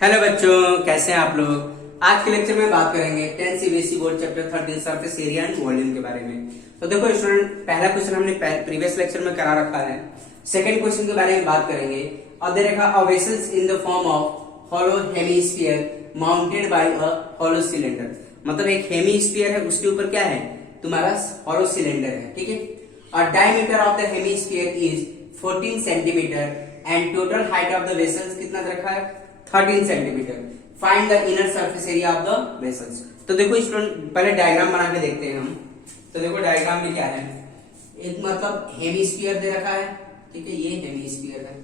Hello बच्चों, कैसे हैं आप लोग। आज के लेक्चर में बात करेंगे 10 CBSE board chapter 13 surface area and volume के बारे में। तो देखो स्टूडेंट, पहला क्वेश्चन हमने प्रीवियस लेक्चर में करा रखा है। सेकंड क्वेश्चन के बारे में बात करेंगे और दे रखा a vessels in the form of hollow hemisphere mounted by a hollow cylinder. मतलब एक हेमीस्फीयर है, उसके ऊपर क्या है, तुम्हारा हॉलो सिलेंडर है, ठीक है। और diameter of the hemisphere is 14 centimetre and total height of the vessels कितना दे रखा है, 13 centimetre. Find the inner surface area of the vessels. तो देखो स्टूडेंट, पहले डायग्राम बना के देखते हैं हम। तो देखो डायग्राम में क्या है, एक मतलब हेमीस्फीयर दे रखा है, ठीक है, ये हेमीस्फीयर है,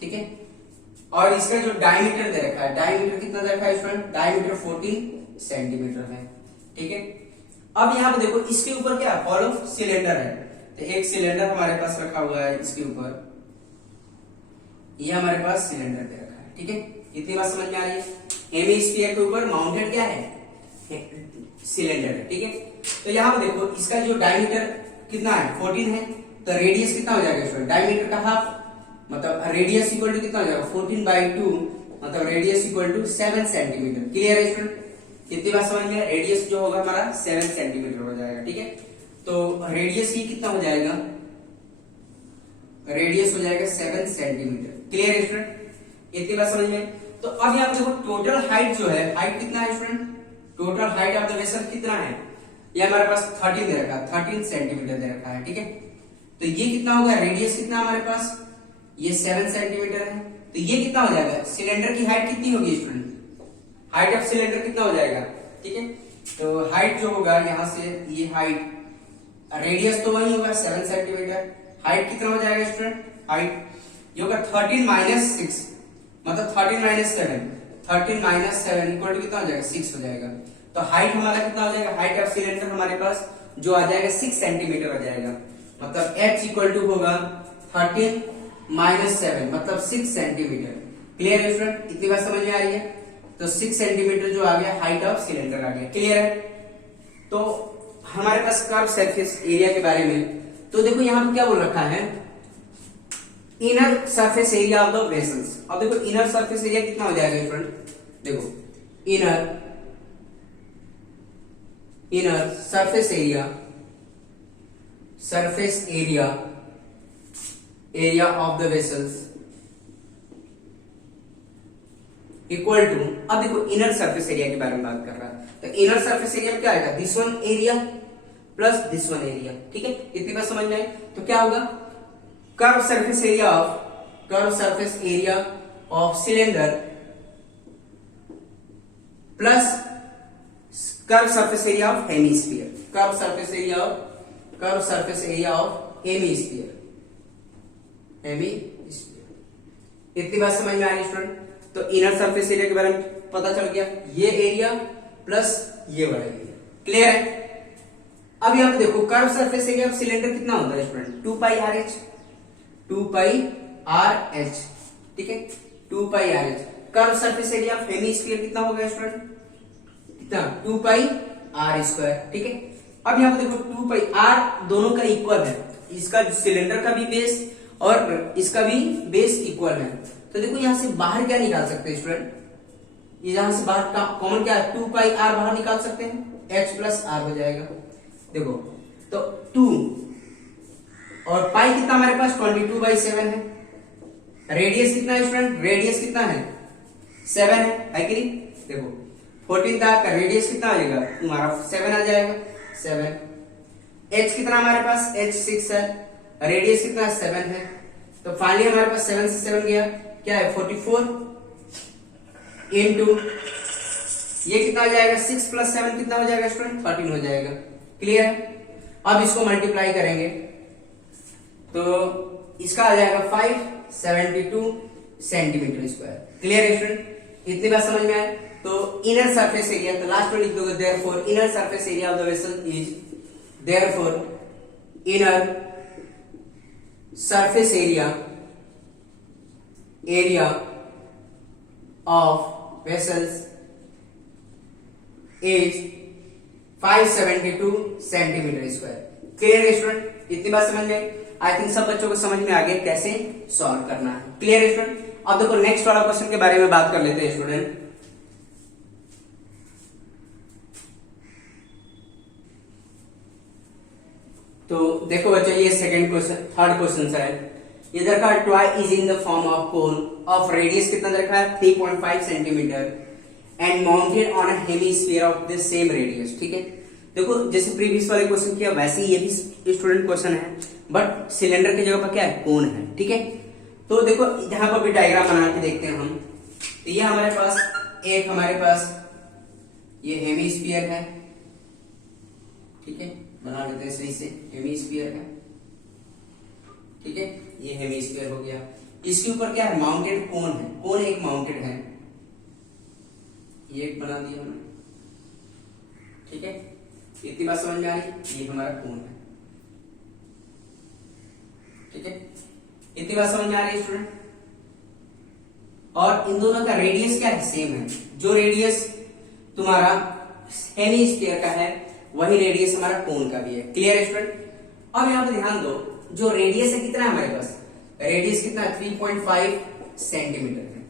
ठीक है। और इसका जो डायमीटर दे रखा है, डायमीटर कितना दे रखा है स्टूडेंट, डायमीटर 14 सेंटीमीटर है, ठीक है। अब यहाँ पे देखो, इसके ऊपर क्या हॉलो सिलेंडर है। तो एक सिलेंडर हमारे पास रखा हुआ है, इसके ऊपर ये हमारे पास सिलेंडर दे रखा है, ठीक है। इतनी बात समझ में आ रही है। हेमीस्फीयर के ऊपर माउंटेड क्या है, सिलेंडर है, ठीक है। तो यहाँ पे देखो, इसका जो डायमीटर कितना है, 14 है। तो रेडियस कितना हो जाएगा स्टूडेंट, डायमीटर का हाफ, मतलब रेडियस इक्वल टू कितना हो जाएगा, 14/2, मतलब radius equal to 7 centimetre. Clear है स्टूडेंट, कितनी बात समझ में, रेडियस जो होगा हमारा 7 सेंटीमीटर हो जाएगा, ठीक है। तो रेडियस ही कितना हो जाएगा, रेडियस हो जाएगा 7 सेंटीमीटर। क्लियर है स्टूडेंट, इतनी बात समझ में। तो अब यहाँ पे देखो, टोटल हाइट जो है, हाइट कितना है student, total height of the vessel कितना है, ये हमारे पास 13 दे रखा है, 13 सेंटीमीटर दे रखा है, ठीक है। तो ये कितना होगा, रेडियस कितना हमारे पास, ये 7 सेंटीमीटर है। तो ये कितना हो जाएगा, सिलेंडर की हाइट कितनी होगी स्टूडेंट, हाइट ऑफ सिलेंडर कितना हो जाएगा, ठीक है। तो हाइट जो होगा यहाँ से, ये हाइट, रेडियस तो वही होगा 7 सेंटीमीटर, हाइट कितना हो जाएगा स्टूडेंट, हाइट ये होगा 13 माइनस 6, मतलब 13 माइनस 7, 13 माइनस 7 इक्वल टू कितना हो जाएगा, 6 हो जाएगा। तो हाइट हमारा कितना हो जाएगा, हाइट ऑफ सिलेंडर हमारे पास जो आ जाएगा 6 सेंटीमीटर आ जाएगा। मतलब h इक्वल टू होगा 13 माइनस 7, मतलब 6 सेंटीमीटर। क्लियर है स्टूडेंट, इतनी बात समझ में आ रही है। तो 6 सेंटीमीटर जो आ गया, हाइट ऑफ सिलेंडर आ गया। क्लियर है। तो हमारे पास कर्व सरफेस एरिया के बारे में, तो देखो यहाँ पे क्या बोल रखा है, inner surface area of the vessels. अब देखो इनर सरफेस एरिया कितना हो जाएगा स्टूडेंट, देखो inner surface area of the vessels equal to, अब देखो इनर सरफेस एरिया के बारे में बात कर रहा है। तो इनर सरफेस एरिया में क्या आएगा, this one area plus this one area, ठीक है। इतनी बात समझ में आई। तो क्या होगा, curve surface area of cylinder plus curve surface area of hemisphere, curve surface area of hemisphere. इतनी बात समझ में आ रही स्टूडेंट। तो इनर सरफेस एरिया के बारे में पता चल गया, ये एरिया प्लस ये वाला एरिया। क्लियर है। अब यहां पे देखो, curve surface area of cylinder कितना होता है स्टूडेंट, 2πRh, 2πRh, ठीक है, 2πRh। Curve surface area of hemisphere कितना होगा स्टूडेंट, कितना, 2πr², ठीक है। अब यहां पे देखो 2πr दोनों का इक्वल है, इसका सिलेंडर का भी बेस और इसका भी बेस इक्वल है। तो देखो यहां से बाहर क्या निकाल सकते हैं स्टूडेंट, ये यहां से बाहर कॉमन क्या है, 2πr बाहर निकाल सकते हैं, h प्लस r हो जाएगा। देखो तो 2 और पाई कितना हमारे पास 22/7 है। रेडियस कितना है स्टूडेंट, रेडियस कितना है 7 है कि नहीं। देखो 14 तक का रेडियस कितना आ जाएगा तुम्हारा, 7 आ जाएगा, 7। h कितना हमारे पास, h 6 है, रेडियस कितना 7 है। तो फाइनली हमारे पास 7 से 7 गया, क्या है 44 इंटू ये कितना आ जाएगा, 6 प्लस 7 कितना हो जाएगा स्टूडेंट, 13 हो जाएगा। क्लियर है। अब इसको मल्टीप्लाई करेंगे तो इसका आ जाएगा 572 सेंटीमीटर स्क्वायर। क्लियर है स्टूडेंट, इतनी बात समझ में आए। तो इनर सरफेस एरिया, तो लास्ट में लिख दोगे, therefore inner surface area of the vessel is, therefore inner surface area of vessels is 572 centimetre square. Clear है स्टूडेंट, इतनी बात समझ में। आई थिंक सब बच्चों को समझ में आ गया कैसे सॉल्व करना है। क्लियर है स्टूडेंट। अब देखो नेक्स्ट वाला क्वेश्चन के बारे में बात कर लेते हैं स्टूडेंट। तो देखो बच्चों, ये सेकंड क्वेश्चन, थर्ड क्वेश्चन है। इधर का toy is in the form of cone of radius कितना रखा है 3.5 centimetre and mounted on a hemisphere of the same radius. ठीक है, देखो जैसे प्रीवियस वाले क्वेश्चन किया वैसे ही ये भी स्टूडेंट क्वेश्चन है, बट सिलेंडर की जगह पर क्या है, कोन है। ठीक है, तो देखो यहां पर भी डायग्राम बना के देखते हैं हम। तो ये हमारे पास ये हेमिस्फीयर है। ठीक है, बना लेते हैं सही से, हेमिस्फीयर है। ठीक है, ये हेमिस्फीयर हो गया। इसके ऊपर क्या है, माउंटेड कोन है, कोन एक माउंटेड है, ये एक बना दिया हमने। ठीक है, इतनी बात समझ में आ रही, ये हमारा कोन है। ठीक है, इतनी बात समझ में आ रही है स्टूडेंट। और इन दोनों का रेडियस क्या है, सेम है। जो रेडियस तुम्हारा हेमिस्फीयर का है वही रेडियस हमारा कोन का भी है। क्लियर है स्टूडेंट। अब यहां पर ध्यान दो, जो रेडियस है कितना है हमारे पास, रेडियस कितना है 3.5 सेंटीमीटर है।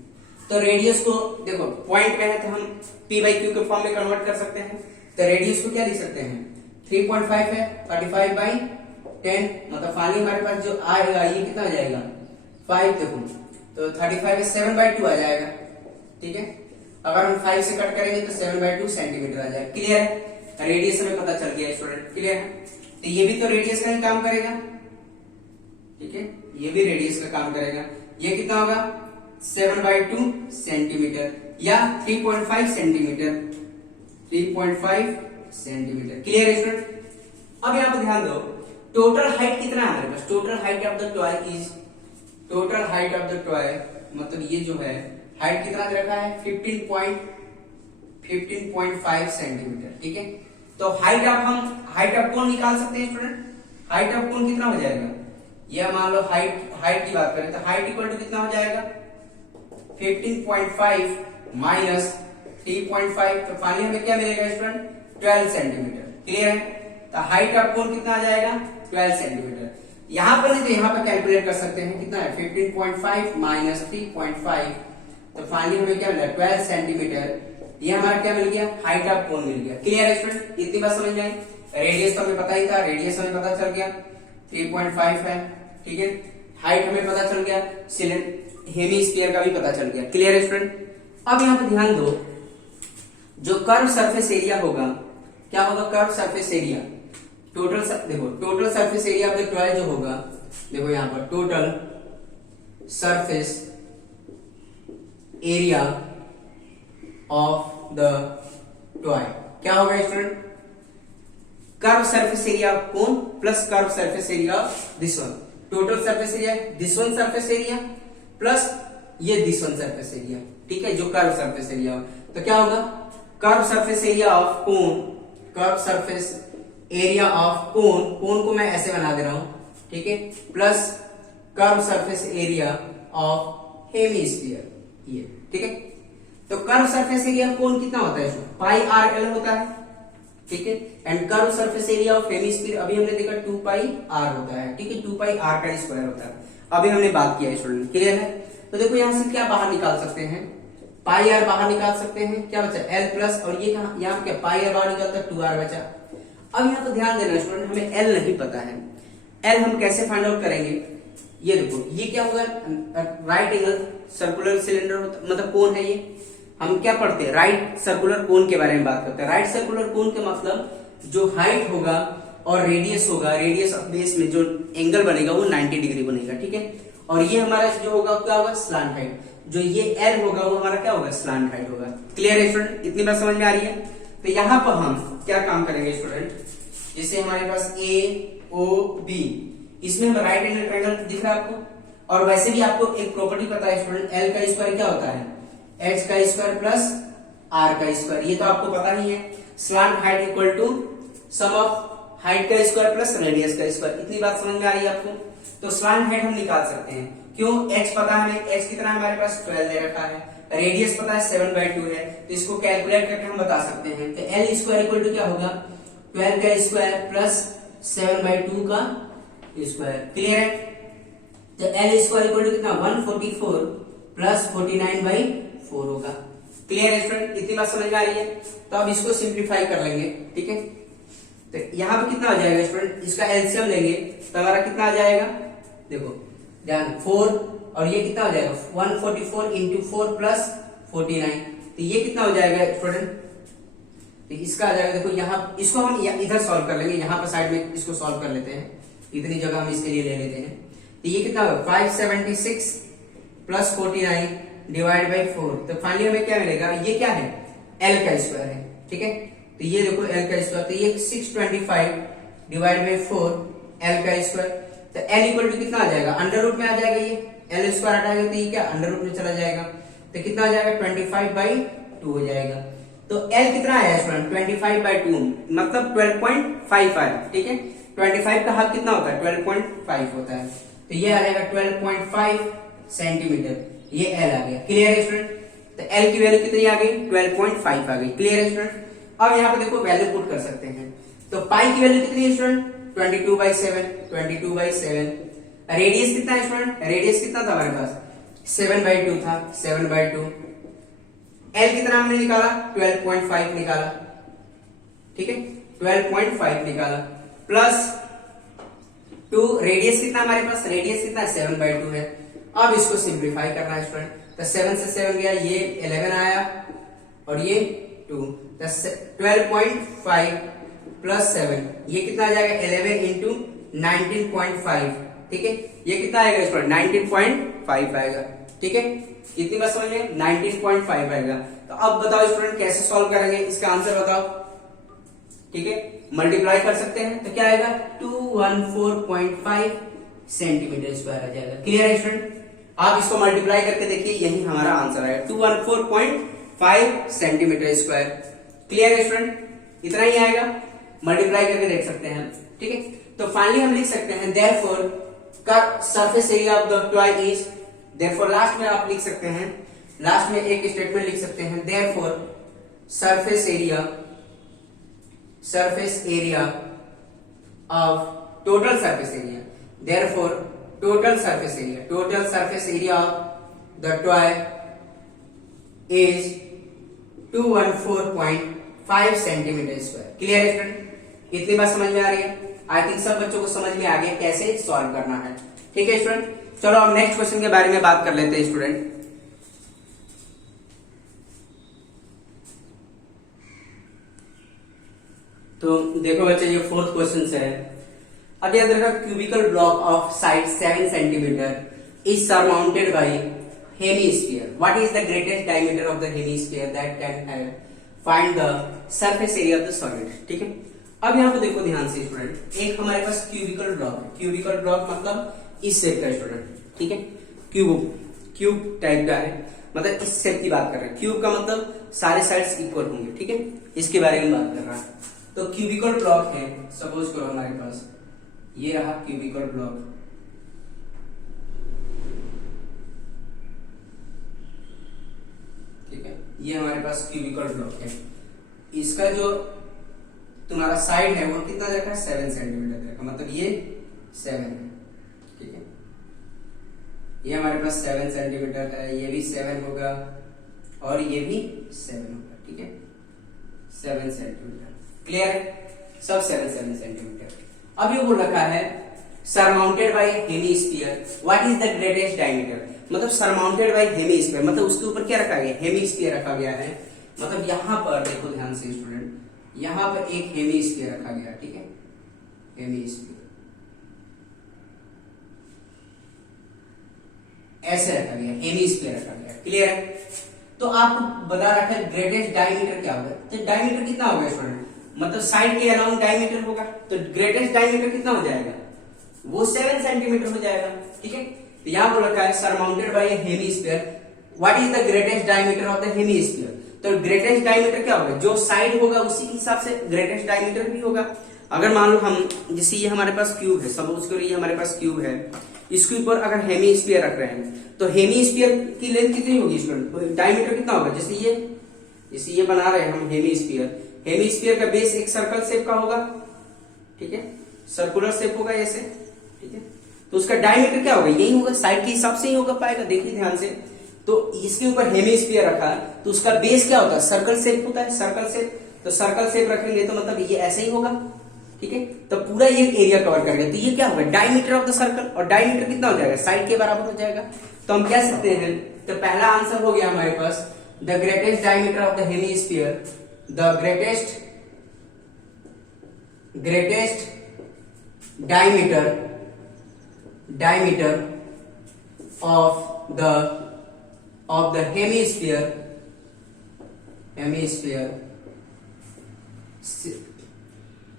तो रेडियस को देखो पॉइंट में है तो हम p बाई क्यू के फॉर्म में कन्वर्ट कर सकते हैं। तो रेडियस को क्या लिख सकते हैं, 3.5 है 35 बाई 10, मतलब फाइनली हमारे पास जो आएगा ये कितना आ जाएगा 5। देखो तो 35 है 7/2 आ जाएगा। ठीक है, अगर हम 5 से कट करेंगे तो 7/2 सेंटीमीटर आ जाएगा। क्लियर है, रेडियस हमें पता चल गया स्टूडेंट। क्लियर है, तो ये भी तो रेडियस का ही काम करेगा। ठीक है, ये भी रेडियस का काम करेगा। ये कितना होगा 7/2 सेंटीमीटर या 3.5 सेंटीमीटर, 3.5 सेंटीमीटर। क्लियर है स्टूडेंट। अब यहां पर ध्यान दो, टोटल हाइट कितना है हमारे पास, total height of the toy is, total height of the toy मतलब ये जो है हाइट कितना दे रखा है 15.5 सेंटीमीटर। ठीक है, तो हाइट ऑफ कोन निकाल सकते हैं स्टूडेंट। हाइट ऑफ कोन कितना हो जाएगा, ये मान लो हाइट की बात करें तो हाइट इक्वल टू कितना हो जाएगा 15.5 माइनस 3.5, तो फाइनली हमें क्या मिलेगा स्टूडेंट 12 सेंटीमीटर। क्लियर है, तो हाइट ऑफ कोन कितना आ जाएगा 12 सेंटीमीटर। यहां पर नहीं तो यहां पर कैलकुलेट कर सकते हैं, कितना है 15.5 माइनस 3.5, तो फाइनली हमें क्या मिला 12 सेंटीमीटर। ये हमारा क्या मिल गया, हाइट ऑफ कोन मिल गया। क्लियर है स्टूडेंट, इतनी बात समझ में आई। रेडियस तो हमें पता ही था, रेडियस हमें पता चल गया 3.5 है। ठीक है, हाइट हमें पता चल गया, हेमिस्फीयर का भी पता चल गया। क्लियर है स्टूडेंट। अब यहां पर ध्यान दो, जो कर्व सरफेस एरिया होगा, क्या होगा कर्व सरफेस एरिया, देखो total surface area of the toy जो होगा, देखो यहां पर total surface area of the toy क्या होगा student, curve surface area of cone plus curve surface area of this one. Total surface area this one surface area plus ये this one surface area. ठीक है, जो curve surface area हो, तो क्या होगा curve surface area of cone, curve surface area of cone, cone को मैं ऐसे बना दे रहा हूं। ठीक है, plus curve surface area of hemisphere ये। ठीक है, तो curve surface area of cone कितना होता है, पाई आर एल होता है। ठीक है, and curve surface area of hemisphere अभी हमने देखा 2 पाई आर होता है। ठीक है, 2 पाई आर का स्क्वायर होता है, अभी हमने बात किया स्टूडेंट। क्लियर है, तो देखो यहां से क्या बाहर निकाल सकते हैं, पाई आर बाहर निकाल सकते हैं, क्या बचा एल प्लस, और ये कहा यहाँ क्या पाई आर बाहर निकलता है 2r बचा। अब यहाँ तो ध्यान देना स्टूडेंट, हमें एल नहीं पता है, एल हम कैसे फाइंड आउट करेंगे। ये देखो ये क्या होगा, राइट एंगल सर्कुलर सिलेंडर होता, मतलब कोन है ये। हम क्या पढ़ते हैं, राइट सर्कुलर कोन के बारे में बात करते हैं। राइट सर्कुलर कोन के मतलब जो हाइट होगा और रेडियस होगा, रेडियस ऑफ बेस में जो एंगल बनेगा वो 90 डिग्री बनेगा। ठीक है, और ये हमारा जो होगा क्या होगा स्लांट हाइट, जो ये एल होगा वो हमारा क्या होगा स्लांट हाइट होगा। क्लियर है स्टूडेंट, इतनी बात समझ में आ रही है। तो यहाँ पर हम क्या काम करेंगे स्टूडेंट, जैसे हमारे पास ए ओ बी, इसमें हम राइट एंगल ट्रायंगल दिख रहा है आपको, और वैसे भी आपको एक प्रॉपर्टी पता है स्टूडेंट, एल का स्क्वायर क्या होता है एच का स्क्वायर प्लस आर का स्क्वायर, ये तो आपको पता ही है। Slant height equal to sum of height का स्क्वायर प्लस रेडियस का स्क्वायर। इतनी बात समझ में आ रही है आपको। तो स्लांट हाइट हम निकाल सकते हैं, क्यों, एच पता है हमें, एच कितना है हमारे पास 12 दे रखा है, रेडियस पता है 7/2 है, तो इसको कैलकुलेट करके हम बता सकते हैं। तो एल स्क्वायर इक्वल टू क्या होगा 12 का स्क्वायर प्लस 7/2 का स्क्वायर। क्लियर है, तो एल स्क्वायर इक्वल टू कितना 144 प्लस 49/4 होगा। क्लियर है स्टूडेंट, इतनी बात समझ में आ रही है। तो अब इसको सिंप्लीफाई कर लेंगे, ठीक है। तो यहाँ पे कितना आ जाएगा स्टूडेंट, इसका एलसीएम लेंगे तो हमारा कितना आ जाएगा, देखो ध्यान 4 और ये कितना हो जाएगा 144 इंटू 4 प्लस 49, तो ये कितना हो जाएगा स्टूडेंट, तो इसका आ जाएगा, देखो यहाँ इसको हम इधर सॉल्व कर लेंगे, यहाँ पर साइड में इसको सॉल्व कर लेते हैं, इतनी जगह हम इसके लिए ले लेते हैं। तो ये कितना होगा 576 प्लस 49 डिवाइड बाई 4, तो फाइनली हमें क्या मिलेगा, ये क्या है एल का स्क्वायर है, ठीक है। तो ये देखो एल का स्क्वायर, तो ये 625 डिवाइड बाई 4 एल का स्क्वायर, तो एल इक्वल टू कितना आ जाएगा, अंडर रूट में आ जाएगा, ये एल स्क्वायर हटाएगा तो ये क्या अंडर रूट में चला जाएगा, तो कितना आ जाएगा 25/2 हो जाएगा। तो एल कितना आया स्टूडेंट 25/2 मतलब 12.5 आया, ठीक है। 25 का हाफ कितना होता है 12.5 होता है, तो ये आ जाएगा 12.5 सेंटीमीटर, ये एल आ गया। क्लियर है स्टूडेंट, तो एल की वैल्यू कितनी आ गई 12.5 आ गई। क्लियर है स्टूडेंट, अब यहाँ पे देखो वैल्यू पुट कर सकते हैं, तो पाई की वैल्यू कितनी है स्टूडेंट 22/7, रेडियस कितना है स्टूडेंट, रेडियस कितना था हमारे पास 7/2 था, 7/2, एल कितना हमने निकाला 12.5 निकाला, ठीक है 12.5 निकाला, प्लस 2 रेडियस कितना हमारे पास, रेडियस कितना 7/2 है। अब इसको सिंप्लीफाई करना है स्टूडेंट, तो 7 से 7 गया, ये 11 आया और ये 2, 12.5 प्लस 7 ये कितना आ जाएगा 11 इंटू 19.5, ठीक है। ये कितना आएगा स्टूडेंट 19.5 आएगा, ठीक है। कितनी बात समझ में 19.5 आएगा। तो अब बताओ स्टूडेंट कैसे सॉल्व करेंगे, इसका आंसर बताओ, ठीक है। मल्टीप्लाई कर सकते हैं तो क्या आएगा 214.5 सेंटीमीटर स्क्वायर आ जाएगा। क्लियर है स्टूडेंट, आप इसको मल्टीप्लाई करके देखिए, यही हमारा आंसर आएगा 214.5 सेंटीमीटर स्क्वायर। क्लियर है स्टूडेंट, इतना ही आएगा, मल्टीप्लाई करके देख सकते हैं, ठीक है। तो फाइनली हम लिख सकते हैं देयरफॉर का surface area of the toy is, therefore last में आप लिख सकते हैं, लास्ट में एक स्टेटमेंट लिख सकते हैं therefore surface area of total surface area, therefore total surface area of the toy is 214.5 centimetre square. Clear है स्टूडेंट, इतनी बात समझ में आ रही है। आई थिंक सब बच्चों को समझ में आ गया कैसे सॉल्व करना है, ठीक है स्टूडेंट। चलो अब नेक्स्ट क्वेश्चन के बारे में बात कर लेते हैं स्टूडेंट। तो देखो बच्चे ये 4th क्वेश्चन है। अब याद रखा cubical block of side 7 centimetre is surmounted by hemisphere, what is the greatest diameter of the hemisphere that can have, find the surface area of the solid, ठीक है। अब यहाँ पे देखो ध्यान से स्टूडेंट, एक हमारे पास क्यूबिकल ब्लॉक है, क्यूबिकल ब्लॉक मतलब इस शेप का स्टूडेंट, ठीक है, क्यूब टाइप का है, मतलब इस शेप की बात कर रहे हैं। क्यूब का मतलब सारे साइड्स इक्वल होंगे, ठीक है, इसके बारे में बात कर रहा है। तो क्यूबिकल ब्लॉक है, सपोज करो हमारे पास ये रहा क्यूबिकल ब्लॉक, ठीक है, ये हमारे पास क्यूबिकल ब्लॉक है। इसका जो तुम्हारा साइड है वो कितना रखा है 7 सेंटीमीटर रखा, मतलब ये 7 है, ठीक है। ये हमारे पास 7 सेंटीमीटर है, ये भी 7 होगा और ये भी 7 होगा, ठीक है, 7 सेंटीमीटर। क्लियर है, सब 7 सेंटीमीटर। अब ये बोल रखा है surmounted bye hemisphere, what is the greatest diameter, मतलब सरमाउंटेड बाय हेमीस्फीयर मतलब उसके ऊपर क्या रखा गया हेमीस्फीयर रखा गया है, मतलब यहां पर देखो ध्यान से स्टूडेंट, यहां पर एक हेमीस्फीयर रखा गया, ठीक है, हेमीस्फीयर ऐसे रखा गया, हेमीस्फीयर रखा गया। क्लियर है, तो आपको बता रखा है ग्रेटेस्ट डायमीटर क्या होगा, तो डायमीटर कितना होगा स्टूडेंट, मतलब साइड के अराउंड डायमीटर होगा, तो ग्रेटेस्ट डायमीटर कितना हो जाएगा वो 7 सेंटीमीटर हो जाएगा, ठीक है। तो यहां बोल रखा है surmounted bye hemisphere, what is the greatest diameter of the hemisphere, तो ग्रेटेस्ट डायमीटर क्या होगा, जो साइड होगा उसी के हिसाब से ग्रेटेस्ट डायमीटर भी होगा। अगर मान लो हम जैसे ये हमारे पास क्यूब है, सपोज करो ये हमारे पास क्यूब है, इसके ऊपर अगर हेमीस्फीयर रख रहे हैं तो हेमीस्फीयर की लेंथ कितनी होगी स्टूडेंट, डायमीटर कितना होगा, जैसे ये बना रहे हैं हम हेमीस्फीयर का बेस एक सर्कल शेप का होगा, ठीक है, सर्कुलर शेप होगा ऐसे, ठीक है, तो उसका डायमीटर क्या होगा यही होगा, साइड के हिसाब से ही होगा पाएगा। देखिए ध्यान से, तो इसके ऊपर हेमिस्फीयर रखा तो उसका बेस क्या होता है, सर्कल शेप होता है, सर्कल शेप। तो सर्कल शेप रखेंगे तो मतलब ये ऐसे ही होगा, ठीक है। तो पूरा ये एरिया कवर कर गया, तो ये क्या होगा, डायमीटर ऑफ द सर्कल। और डायमीटर कितना हो जाएगा, साइड के बराबर हो जाएगा। तो हम कह सकते हैं, तो पहला आंसर हो गया हमारे पास, the greatest diameter of the hemisphere, the greatest diameter of the hemisphere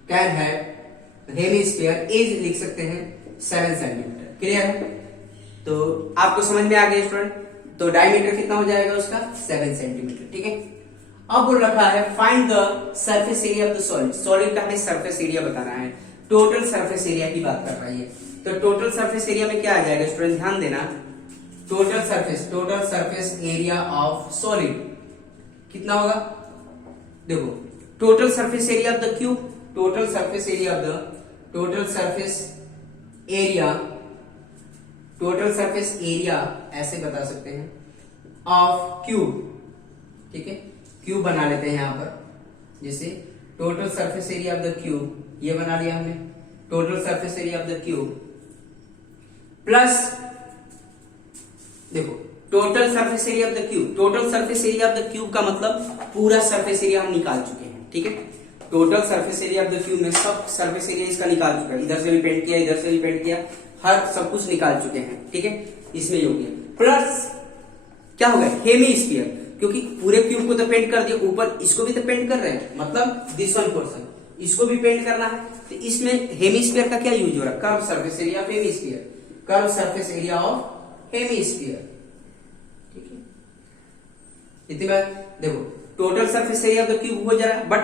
can have, hemisphere as लिख सकते हैं 7 सेंटीमीटर। क्लियर है? तो आपको समझ में आ गया स्टूडेंट। तो डायमीटर कितना हो जाएगा उसका, 7 सेंटीमीटर, ठीक है। अब बोल रखा है find the surface area of the solid. Solid का हमें सरफेस एरिया बताना है, टोटल सरफेस एरिया की बात कर रही है। तो टोटल सरफेस एरिया में क्या आ जाएगा स्टूडेंट, ध्यान देना, total surface area of solid कितना होगा, देखो total surface area of the cube, total surface area ऐसे बता सकते हैं ऑफ क्यूब, ठीक है। क्यूब बना लेते हैं यहां पर, जैसे total surface area of the cube ये बना लिया हमने, total surface area of the cube plus, देखो total surface area of the cube, total surface area of the cube का मतलब पूरा सरफेस एरिया हम निकाल चुके हैं, ठीक है। Total surface area of the cube में सब सरफेस एरिया इसका निकाल चुका है, इधर से भी पेंट किया, इधर से भी पेंट किया, हर सब कुछ निकाल चुके हैं, ठीक है। इसमें ये हो गया, प्लस क्या होगा, हेमिस्फीयर, क्योंकि पूरे क्यूब को तो पेंट कर दिया, ऊपर इसको भी तो पेंट कर रहे हैं, मतलब दिस वन पोर्शन इसको भी पेंट करना है। तो इसमें हेमिस्फीयर का क्या यूज हो रहा है, curve surface area of hemisphere, curve surface area of hemisphere, ठीक है। इतनी बात, देखो total surface area of the cube हो जा रहा है, but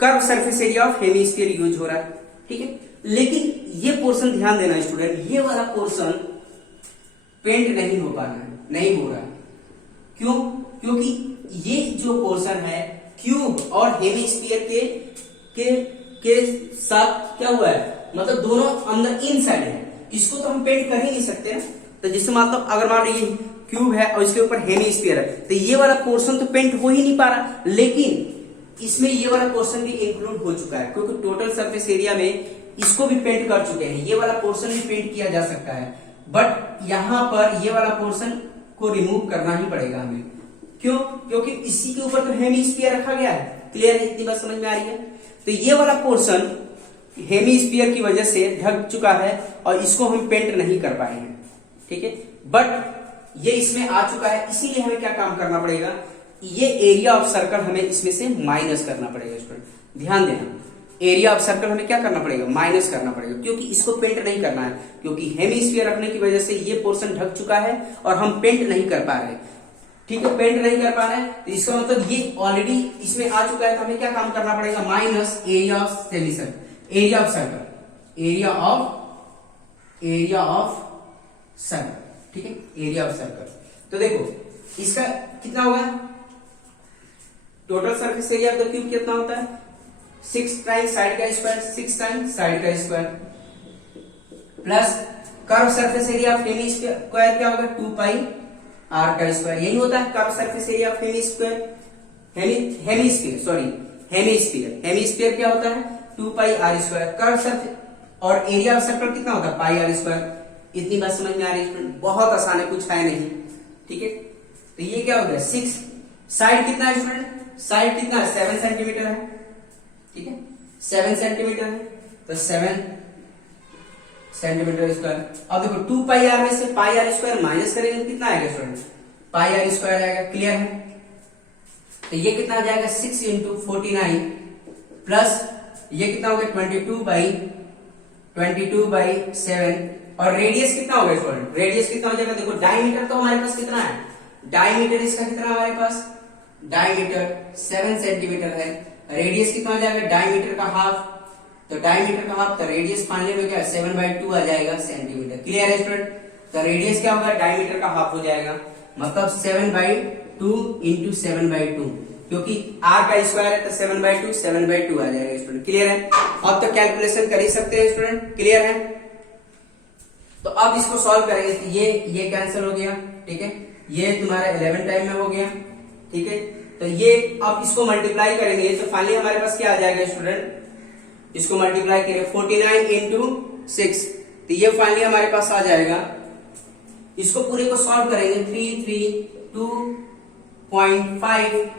curve surface area of hemisphere use हो रहा है, ठीक है। लेकिन ये पोर्शन ध्यान देना स्टूडेंट, ये वाला पोर्शन पेंट नहीं हो पाना है, नहीं हो रहा है, क्यों, क्योंकि ये जो पोर्शन है क्यूब और हेमिस्फीयर के साथ क्या हुआ है, मतलब दोनों अंदर इनसाइड है, इसको तो हम पेंट कर ही नहीं सकते। तो जिससे मतलब अगर मान लीजिए क्यूब है और इसके ऊपर हेमिस्फीयर है, तो ये वाला पोर्शन तो पेंट हो ही नहीं पा रहा, लेकिन इसमें ये वाला पोर्शन भी इंक्लूड हो चुका है, क्योंकि टोटल सरफेस एरिया में इसको भी पेंट कर चुके हैं, ये वाला पोर्शन भी पेंट किया जा सकता है, बट यहां पर ये वाला पोर्शन को रिमूव करना ही पड़ेगा हमें। क्यों, क्योंकि इसी के ऊपर तो हेमिस्फीयर रखा गया है। क्लियर है, इतनी बात समझ में आ रही है। तो ये वाला पोर्शन हेमिस्फीयर की वजह से ढक चुका है और इसको हम पेंट नहीं कर पाए हैं, ठीक है। बट ये इसमें आ चुका है, इसीलिए हमें क्या काम करना पड़ेगा, ये एरिया ऑफ सर्कल हमें इसमें से माइनस करना पड़ेगा स्टूडेंट। ध्यान देना, एरिया ऑफ सर्कल हमें क्या करना पड़ेगा, माइनस करना पड़ेगा, क्योंकि इसको पेंट नहीं करना है, क्योंकि हेमिस्फीयर रखने की वजह से ये पोर्शन ढक चुका है और हम पेंट नहीं कर पा रहे, ठीक है। पेंट नहीं कर पा रहे हैं तो इसका मतलब ये ऑलरेडी इसमें आ चुका है, तो हमें क्या काम करना पड़ेगा, minus area of semicircle, area of circle, area of circle, ठीक है, एरिया ऑफ सर्कल। तो देखो इसका कितना होगा, total surface area of the cube कितना होता है, 6 टाइम्स साइड का स्क्वायर, 6 टाइम्स साइड का square, plus curve surface area of hemisphere क्या होगा, 2 पाई आर का स्क्वायर, यही होता है curve surface area of hemisphere क्या होता है, 2 पाई आर स्क्वायर, कर्व सरफेस, और एरिया ऑफ सर्कल कितना होता है, पाई आर स्क्वायर। इतनी बात समझ में आ रही है, बहुत आसान है, कुछ है नहीं, ठीक है। तो ये क्या हो गया, 6, साइड कितना है स्टूडेंट, साइड कितना है, 7 सेंटीमीटर है, ठीक है, 7 सेंटीमीटर है, तो 7 सेंटीमीटर स्क्वायर। अब देखो 2 पाई आर में से पाई आर स्क्वायर माइनस करेंगे तो कितना आएगा स्टूडेंट, पाई आर स्क्वायर आएगा। क्लियर है, तो ये कितना आ जाएगा, 6 इंटू 49 प्लस ये कितना हो गया, 22 बाई 7, और रेडियस कितना होगा स्टूडेंट, रेडियस कितना हो जाएगा, देखो डायमीटर तो हमारे पास कितना है, डायमीटर इसका कितना हमारे पास, डायमीटर 7 सेंटीमीटर है, रेडियस कितना हो जाएगा, डायमीटर का हाफ, तो डायमीटर का हाफ, तो रेडियस फाइनली में क्या है, 7/2 आ जाएगा सेंटीमीटर। क्लियर है स्टूडेंट, तो रेडियस क्या होगा, डायमीटर का हाफ हो जाएगा, मतलब 7/2 इंटू 7/2, क्योंकि r का स्क्वायर है तो 7/2 आ जाएगा स्टूडेंट। क्लियर है, अब तो कैलकुलेशन कर ही सकते हैं स्टूडेंट। क्लियर है, तो अब इसको सॉल्व करेंगे, तो ये कैंसिल हो गया, ठीक है, ये तुम्हारा 11 टाइम में हो गया, ठीक है। तो ये अब इसको मल्टीप्लाई करेंगे तो फाइनली हमारे पास क्या आ जाएगा स्टूडेंट, इसको मल्टीप्लाई करें 49 इंटू 6, तो ये फाइनली हमारे पास आ जाएगा। इसको पूरे को सॉल्व करेंगे 332.5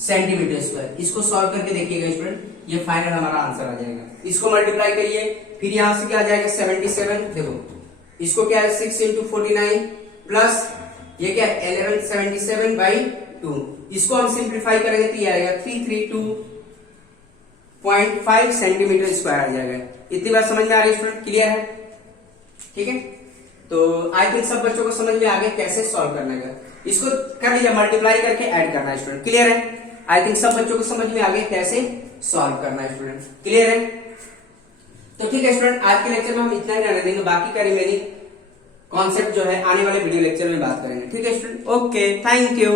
सेंटीमीटर स्क्वायर। इसको सॉल्व करके देखिएगा स्टूडेंट, ये फाइनल हमारा आंसर आ जाएगा। इसको मल्टीप्लाई करिए, फिर यहां से क्या आ जाएगा 77, देखो इसको क्या है 6 इंटू 49 प्लस ये क्या है 1177/2, इसको हम सिंप्लीफाई करेंगे तो ये आएगा 332.5 सेंटीमीटर स्क्वायर आ जाएगा। इतनी बात समझ में आ रही है स्टूडेंट, क्लियर है, ठीक है। तो आई थिंक सब बच्चों को समझ में आ गया कैसे सॉल्व करना है। इसको कर लीजिए, मल्टीप्लाई करके ऐड करना है स्टूडेंट, क्लियर है। आई थिंक सब बच्चों को समझ में आ गया कैसे सॉल्व करना है स्टूडेंट, क्लियर है। तो ठीक है स्टूडेंट, आज के लेक्चर में हम इतना ही रहने देंगे, बाकी का रिमेनिंग कॉन्सेप्ट जो है आने वाले वीडियो लेक्चर में बात करेंगे, ठीक है स्टूडेंट। Okay, thank you.